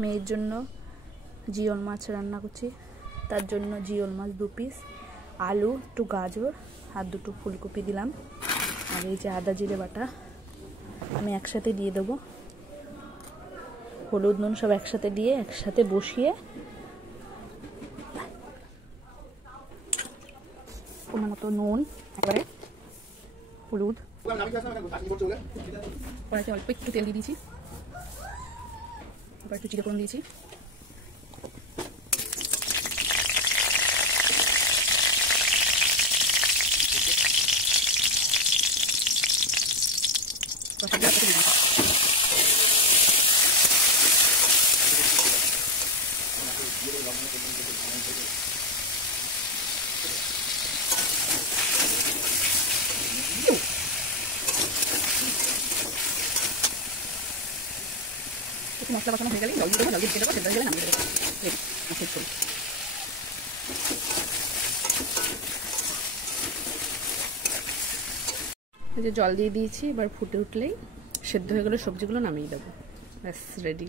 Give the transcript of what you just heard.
মেয়ের জন্য জিওল মাছ রান্না করছি। তার জন্য জিওল মাছ 2 পিস, আলু, একটু গাজর আর 2টো ফুলকপি দিলাম। আর এই যে আদা জিরে বাটা আমি একসাথে দিয়ে দেবো। হলুদ নুন সব একসাথে দিয়ে একসাথে বসিয়ে কোনো মতো নুন, একবারে হলুদ, কড়াইতে অল্প একটু তেল দিয়ে দিয়েছি, এবার একটু জিরে ফোড়ন দিয়েছি, মশলা কষানো হয়ে গেলে জল দিয়ে দেবো, জল দিয়ে দেবো, সেদ্ধ হয়ে গেলে নামিয়ে দেবো। এই যে জল দিয়ে দিয়েছি, এবার ফুটে উঠলেই সেদ্ধ হয়ে গেলে সবজিগুলো নামিয়ে দেবো, ব্যাস রেডি।